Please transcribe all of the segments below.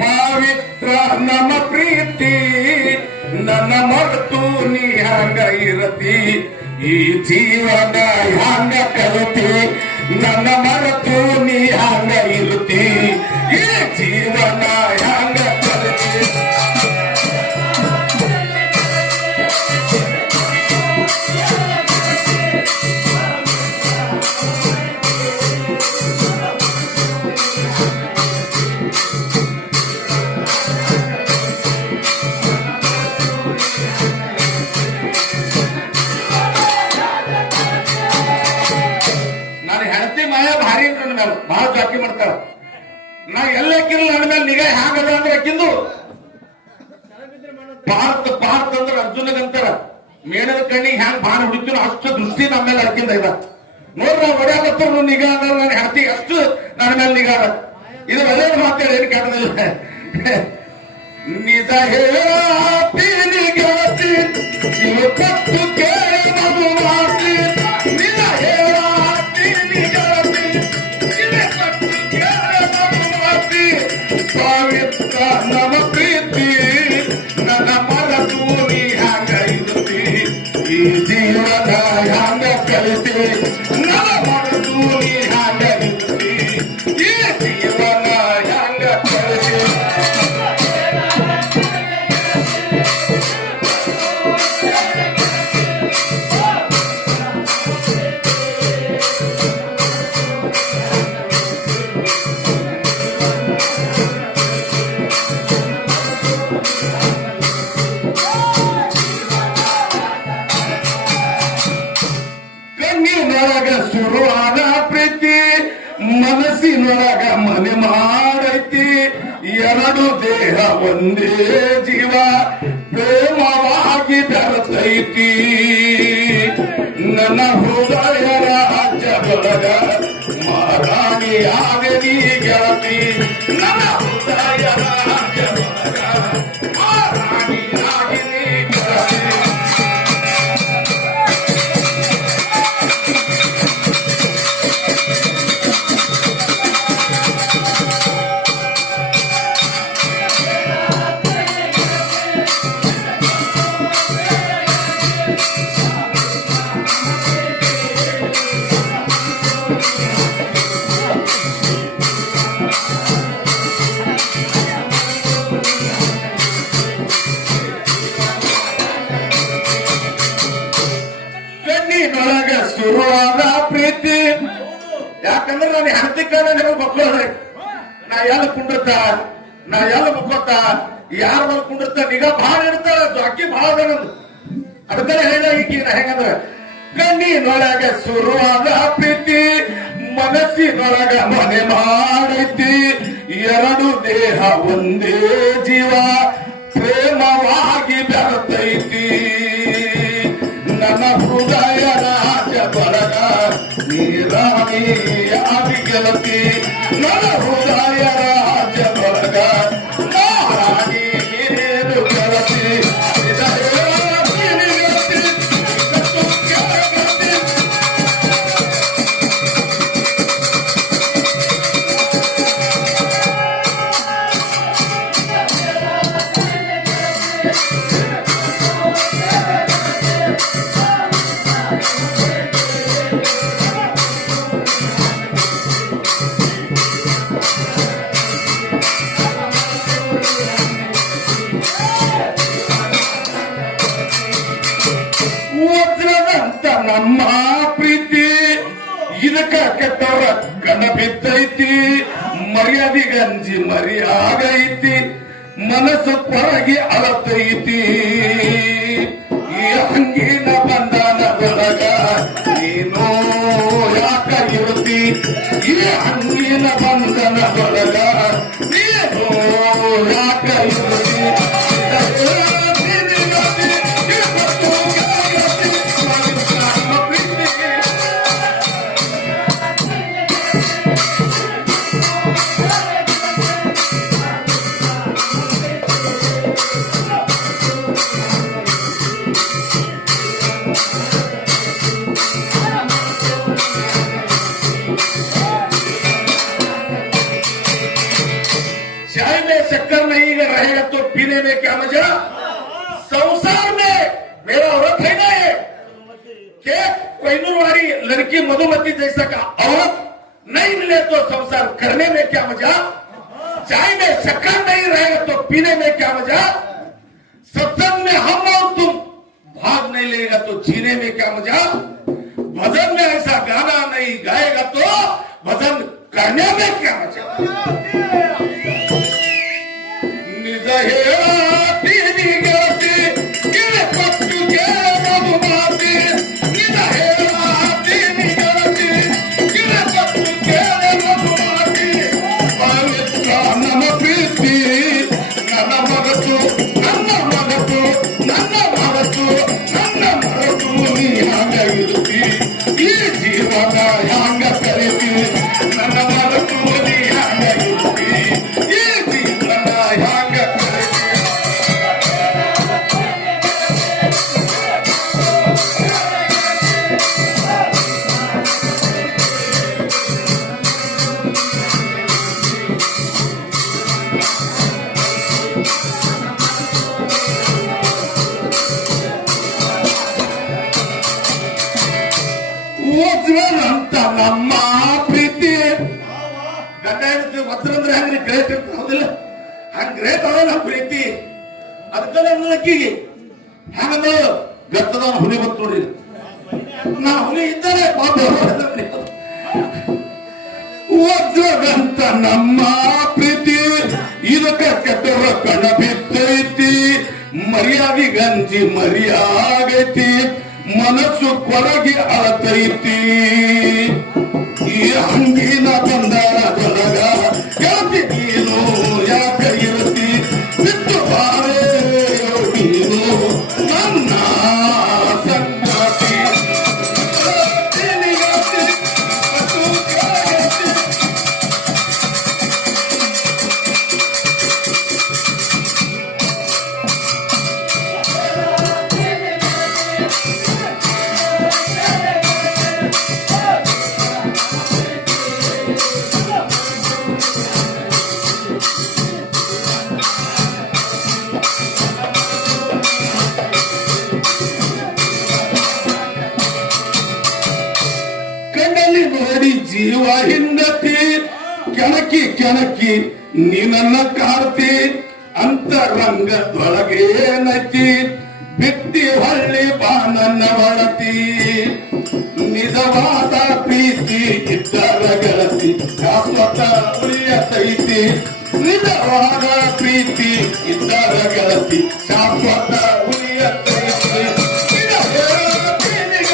ಪವಿತ್ರ ನಮ್ಮ ಪ್ರೀತಿ ನನ್ನ ಮರೆತು ನೀ ಹಂಗ ಇರತಿ. ಈ ಜೀವನ ಹಂಗ ಕಲತಿ ನನ್ನ ಮರೆತು ನೀ ಹಂಗ ಇರುತ್ತಿ ಮೇಲೆ ಬಹಳ ಜಾಕಿ ಮಾಡ್ತಾರ. ನಾ ಎಲ್ಲ ಹಾಕಿರಲ್ಲ ನನ್ನ ಮೇಲೆ ನಿಗಾ ಹ್ಯಾಂಗದ ಅಂದ್ರೆ ಕಿಂದು. ಭಾರತ ಭಾರತ ಅಂದ್ರೆ ಅರ್ಜುನಗಂತಾರ ಮೇಣದ ಕಣ್ಣಿಗೆ ಹ್ಯಾಂಗ್ ಬಾಣ ಹುಡುಕಿನ ಅಷ್ಟು ದೃಷ್ಟಿ ನಮ್ಮ ಮೇಲೆ ಹಾಕಿಂದ ಇದ. ನೋಡ್ರ ಹೊಡ್ಯಾಕತ್ತವ್ರು ನಿಗಾ ಅಂದ್ರೆ ನನ್ನ ಹೆಂಡತಿ, ಅಷ್ಟು ನನ್ನ ಮೇಲೆ ನಿಗಾ ಅದ. ಇದು ಒಳ್ಳೆಯ ಮಾತಾಡ ಏನು ಕೇಳೋದಿಲ್ಲ ನಿಜ ಹೇಳಿ ಗೆಳತಿ ನೀವು ಕತ್ತು ಕೇಳದು ಮಾತಿ ಒಂದೇ ಜೀವ ಪ್ರೇಮವಾಗಿ ಬೆರೆತೈತಿ ನನ್ನ ಹೃದಯ ರಾಜ್ಯದೊಳಗ ಮಹಾರಾಣಿಯಾಗ ನೀ ಗೆಳತಿ ನನ್ನ ಹೃದಯ ರಾಜ್ಯದೊಳಗ ಮಹಾರಾಣಿಯಾಗಿ ಕುಂಡಿರ್ತ ನಾ ಎಲ್ಲ ಮುಕ್ಕೊತ್ತ ಯಾರ ಮೇಲೆ ಕುಂಡಿರ್ತ? ನಿಗಾ ಭಾಳ ಇರ್ತಾಳ ಅಕ್ಕಿ ಭಾಳ ಅದ ನಂದು ಅದಕ್ಕೆ ಹೇಳ ಈಕಿ ನಾ ಹೆಂಗಂದ್ರ, ಕಣ್ಣಿನೊಳಗ ಶುರುವಾದ ಪ್ರೀತಿ, ಮನಸ್ಸಿನೊಳಗ ಮನೆ ಮಾಡೈತಿ. ಎರಡು ದೇಹ ಒಂದೇ ಜೀವ, ಪ್ರೇಮವಾಗಿ ಬೆರೆತೈತಿ. ನನ್ನ ಹೃದಯ ರಾಜ ಬಳಗ ನೀರಾಣಿ ಆಗಿ ಗೆಳತಿ ನನ್ನ ಹೃದಯ ಗಣ ಕಣ ಬಿದ್ದೈತಿ, ಮರ್ಯಾದಿಗಂಜಿ ಮರಿ ಆಗೈತಿ ಮನಸ್ಸು ಕೊರಗಿ ಅಳತೈತಿ. ಈ ಹಂಗಿನ ಬಂಧನ ಒಳಗ ನೀನು ಯಾಕ ಇರುತ್ತಿ? ಈ ಹಂಗಿನ ಬಂಧನ ಬಳಗ ನೀನು ಯಾಕ ಇರುತ್ತಿ? रहेगा तो पीने में क्या मज़ा? संसार में मेरा औरत है ना ये। के वाली लड़की मधुमती जैसा का औरत नहीं मिले तो संसार करने में क्या मज़ा? चाय में शक्कर नहीं रहेगा तो पीने में क्या मज़ा? सत्संग में हम और तुम भाग नहीं लेगा तो जीने में क्या मज़ा? भजन में ऐसा गाना नहीं गाएगा तो भजन करने में क्या मज़ा? ನಿಜ ಅಂತ ನಮ್ಮ ಪ್ರೀತಿ. ಗಂಡ ಹೆಂಡತಿ ವಸ್ತ್ರ ಹೆಂಗ್ರಿ? ಗ್ರೇಟ್ ಇರ್ತ ಹೌದಿಲ್ಲ? ಹಂಗ್ ಪ್ರೀತಿ. ಅದಕ್ಕ ನನ್ನ ಅಕ್ಕಿಗೆ ಹೆಂಗದ ಗತ್ತದವನ ಹುಲಿ ಬಂತು ನೋಡ್ರಿ. ನಾ ಹುಲಿ ಇದ್ದರೆ ಪಾಪ ವಜ್ರದಂತ ನಮ್ಮ ಪ್ರೀತಿ. ಕಣ ಬಿದ್ದೈತಿ. ಮರ್ಯಾದೆ ಗಂಜಿ ಮರಿಯಾಗೈತಿ. ಮನಸ್ಸು ಕೊರಗಿ ಅಳತೈತಿ. ಈ ಹಂಗಿನ ಬಂದಾರ ಗೆಳತಿ ಕಣ್ಣಲ್ಲಿ ನೋಡಿ ಜೀವ ಹಿಂಡತಿ ಕೆಣಕಿ ಕೆಣಕಿ ನೀನನ್ನ ಕಾಡ್ತಿ ಅಂತರಂಗದೊಳಗೆ ಏನೈತಿ ಬಿಟ್ಟಿ ಹೊಳ್ಳಿ ಬಾನನ್ನ ಒಳತಿ ನಿಜವಾದ ಪ್ರೀತಿ ಇದ್ದರ ಗೆಳತಿ ಶಾಶ್ವತ ಉಳಿಯತೈತಿ ನಿಜವಾದ ಪ್ರೀತಿ ಇದ್ದರ ಗೆಳತಿ ಶಾಶ್ವತ ಉಳಿಯತೈತಿ ನಿಜ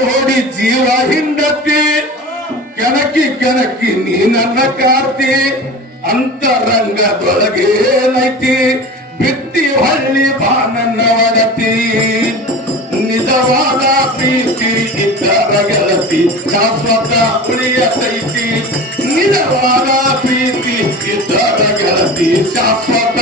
ನೋಡಿ ಜೀವ ಹಿಂದತ್ತಿ ಕೆಣಕಿ ಕೆಣಕಿ ನೀನನ್ನ ಕಾರ್ತಿ. ಅಂತರಂಗದೊಳಗೆ ಏನೈತಿ ಬಿತ್ತಿ ಹಳ್ಳಿ ಬಾನನ್ನ ಒಡತಿ. ನಿಜವಾದ ಪ್ರೀತಿ ಇದ್ದರ ಗೆಳತಿ ಶಾಶ್ವತ ಉಳಿಯತೈತಿ ನಿಜವಾದ ಪ್ರೀತಿ ಇದ್ದರ ಗೆಳತಿ ಶಾಶ್ವತ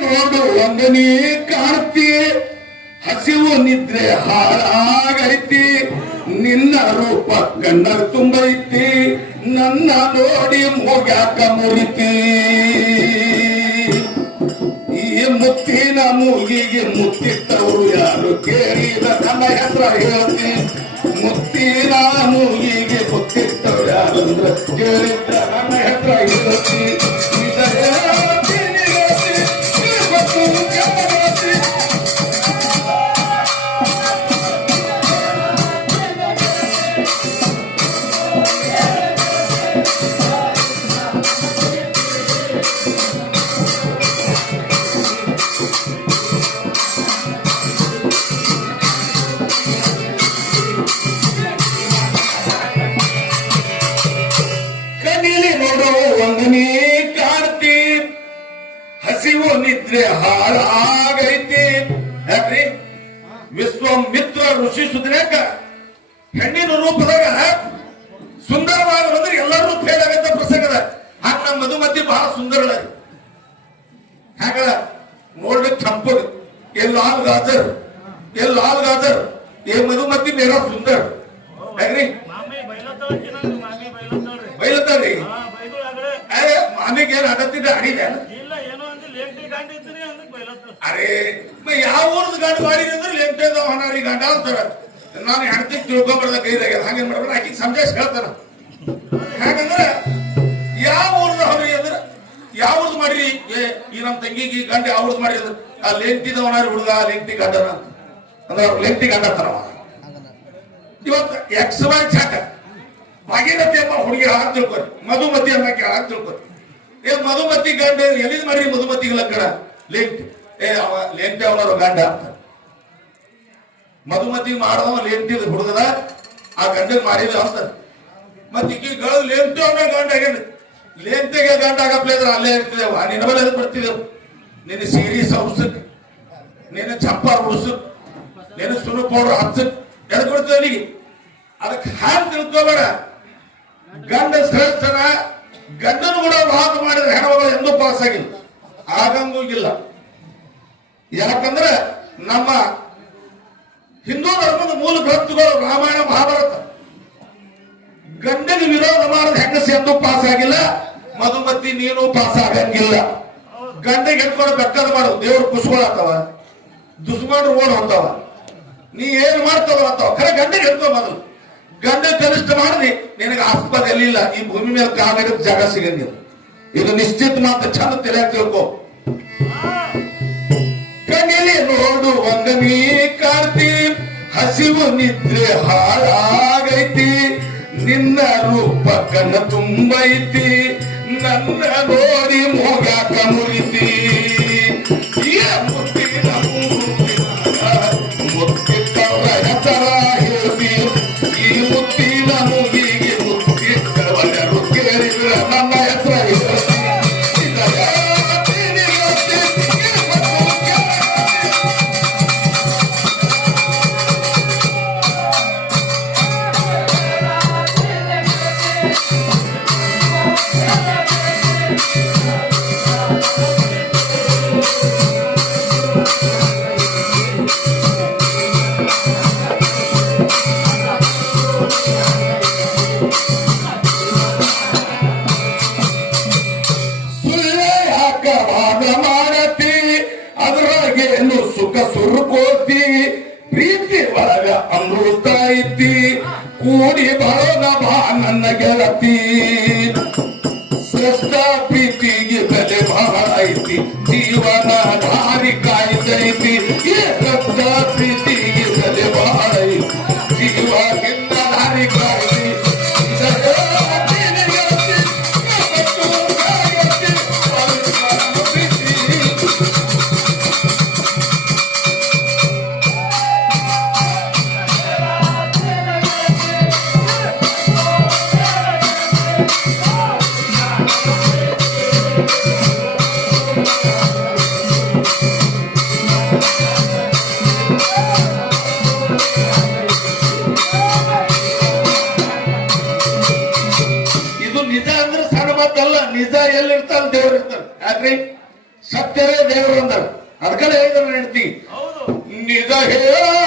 ನೋಡು ಒಂದನೇ ಕಾಣ್ತಿ. ಹಸಿವು ನಿದ್ರೆ ಹಾಳಾಗೈತಿ. ನಿನ್ನ ರೂಪ ಕಣ್ಣರ್ ತುಂಬೈತಿ. ನನ್ನ ನೋಡಿ ಮುಗ್ಯಾಕ ಮುರಿತಿ. ಈ ಮುತ್ತಿನ ಮೂಗಿಗೆ ಮುತ್ತಿಟ್ಟವರು ಯಾರು ಕೇಳಿದ ನನ್ನ ಹೆಸರ ಹೇಳ್ತಿ. ಮುತ್ತಿನ ಮೂಗಿಗೆ ಮುತ್ತಿಟ್ಟವರು ಯಾರಂದ್ರ ಕೇಳಿದ ನಮ್ಮ ಹೆಸರ ಹೇಳ್ತಿ. ನೋಡು ಒಂದನೇ ಕಾಣ್ತಿ ಹಸಿವು ನಿದ್ರೆ ಹಾರಾಗೈತಿ ಯಾಕ್ರಿ? ವಿಶ್ವಮಿತ್ರ ಋಷಿ ಸುದಿನಾಕ ಹೆಣ್ಣಿನ ರೂಪದಾಗ ಸುಂದರವಾದ ಎಲ್ಲರೂ ಫೇಲ್ ಆಗತ್ತ ಪ್ರಸಂಗದ. ಹಾಗ ನಮ್ಮ ಮಧುಮತಿ ಬಹಳ ಸುಂದರ ಹಾಗ ನೋಡ್ಬೇಕು ತಂಪುದು ಏ ಲಾಲ್ ಗಾಜರ್ ಏ ಲಾಲ್ ಗಾಜರ್ ಏ ಮಧುಮತಿ ಮೇರಾ ಸುಂದರ್. ಯಾಕ್ರಿ? ಬೈಲತ್ತಾರ್ರಿ ಇದ್ದೀನಿ ಅಂದ್ರೆ ಬೈಲತ್ತಾಳ ಅರೆ ಯಾವ ಊರ್ದು ಗಂಡ ಮಾಡಿ ಅಂದ್ರೆ ಲೆಂಟೇದ ಹೊನಾರಿ ಗಂಡ ಅಂತಾರ. ನಾನು ಹೆಂಡತಿ ತಿಳ್ಕೊಬಾರ್ದ ಕೈದಾಗ ಹಂಗೇನ್ ಮಾಡ್ಬೇಡ. ಆಕಿಗೆ ಸಂದೇಶ ಹೇಳ್ತಾನ. ಹೇಗಂದ್ರೆ ಯಾವ ಊರದ ಹೊರಿ ಅಂದ್ರೆ ಯಾವ ಊರ್ದು ಮಾಡಿರಿ? ಏ ಈ ನಮ್ಮ ತಂಗಿಗೆ ಈ ಗಂಡ ಯಾವ್ದು ಮಾಡಿರಿ ಅಂದ್ರೆ ಆ ಲೆಂಟಿದ ಹೊನಾರಿ ಹುಡುಗ ಆ ಲೆಂಟಿ ಗಂಡನ ಅಂದ್ರೆ ಲೆಂಟಿ ಗಂಡ ಅಂತಾರವ ಇವತ್ತು ಎಕ್ಸ್ ವೈ ಚಾಟ ಭಾಗೀರಥಿ ಎಂಬ ಹುಡುಗಿ ಹಾಗೆ ತಿಳ್ಕೊರಿ? ಮಧುಮತಿ ಅನ್ನಕ್ಕೆ ಹಾಗೆ ತಿಳ್ಕೊರಿ? ಏ, ಮಧುಮತಿ ಗಂಡ, ಎಲ್ಲಿದ್ ಮಾಡ್ರಿ ಮಧುಮತಿಗೆ ಲಕ್ಕಡ ಲೆಂಟ್. ಏ, ಅವ ಲೆಂಟ್ ಅವನವ್ರ ಗಂಡ ಅಂತ. ಮಧುಮತಿ ಮಾಡದವ ಲೆಂಟಿದ ಹುಡುಗದ, ಆ ಗಂಡಗ್ ಮಾಡಿದ ಅಂತ. ಮತ್ತೆ ಗಳು ಲೆಂಟ್ ಅವನ ಗಂಡ ಆಗ್ಯಾನ. ಲೆಂಟಿಗೆ ಗಂಡ ಆಗಪ್ಲೆ ಅಲ್ಲೇ ಇರ್ತಿದೇವ ನಿನ್ನ ಮೇಲೆ ಅದು ಬರ್ತಿದೇವ್ ನಿನ್ನ ಸೀರಿ ಔಸಕ್ ನಿನ್ನ ಚಪ್ಪಾರ್ ಉಡ್ಸಕ್, ನಿನ್ನ ಸುರು ಪೌಡರ್ ಹಚ್ಚಕ್ ಎದ್ ಕೊಡ್ತೇವೆ ಅದಕ್ಕೆ ಹಾಲು ತಿಳ್ಕೊಬೇಡ. ಗಂಡ ಶ್ರೇಷ್ಠನ ಗಂಡನು ಕೂಡ ವಾದ ಮಾಡಿದ ಹೆಣಗಳು ಎಂದೂ ಪಾಸ್ ಆಗಿಲ್ಲ. ಆಗಂಗೂ ಇಲ್ಲ. ಯಾಕಂದ್ರೆ ನಮ್ಮ ಹಿಂದೂ ಧರ್ಮದ ಮೂಲ ಗ್ರಂಥಗಳು ರಾಮಾಯಣ ಮಹಾಭಾರತ ಗಂಡನ ವಿರೋಧ ಮಾಡಿದ ಹೆಂಗಸ ಎಂದೂ ಪಾಸ್ ಆಗಿಲ್ಲ. ಮಧುಮತಿ, ನೀನು ಪಾಸ್ ಆಗಂಗಿಲ್ಲ. ಗಂಡಿಗೆ ಹೆಣ್ಕೊಂಡು ಬೆಕ್ಕದ ಮಾಡು. ದೇವ್ರ ಕುಸ್ಕೊಳತ್ತವ ದುಸ್ಮಾಡ್ರು ಓಡ್ ಹೋಗ್ತಾವ ನೀ ಏನ್ ಮಾಡ್ತಾವ ಅಂತಾವ ಖರೆ ಗಂಡಿಗೆ ಹೆಣ್ಕೊ ಮೊದಲು. ಗಂಡ ಕನಿಷ್ಠ ಮಾಡ್ರಿ ನಿನಗೆ ಆಸ್ಪದ ಎಲ್ಲಿಲ್ಲ? ಈ ಭೂಮಿ ಮೇಲೆ ಕಾಲಿಡಕ್ ಜಾಗ ಸಿಗಂಗಿಲ್ಲ ಇದು ನಿಶ್ಚಿತ ಮಾತ್ರ ಚಂದ ತಲೆ ತಿಳ್ಕೊ. ಕಣ್ಣಿಲಿ ನೋಡು ನೀ ಕಾರ್ತಿ, ಹಸಿವು ನಿದ್ರೆ ಹಾಳಾಗೈತಿ. ನಿನ್ನ ರೂಪ ಕಣ್ಣ ತುಂಬೈತಿ. ನನ್ನ ನೋಡಿ ಮೋಗಾಕ ಮುರಿತಿ ನಿಜ ಎಲ್ಲಿರ್ತಾರ ದೇವ್ರ ಇರ್ತಾರ. ಯಾಕ್ರಿ? ಸತ್ಯವೇ ದೇವ್ರ ಅಂದಾರ ಅದಕ್ಕಲ್ಲ ಹೇಳಿದ್ರು ಹೆಂಡತಿ ನಿಜ ಹೇಳ್ತೀನಿ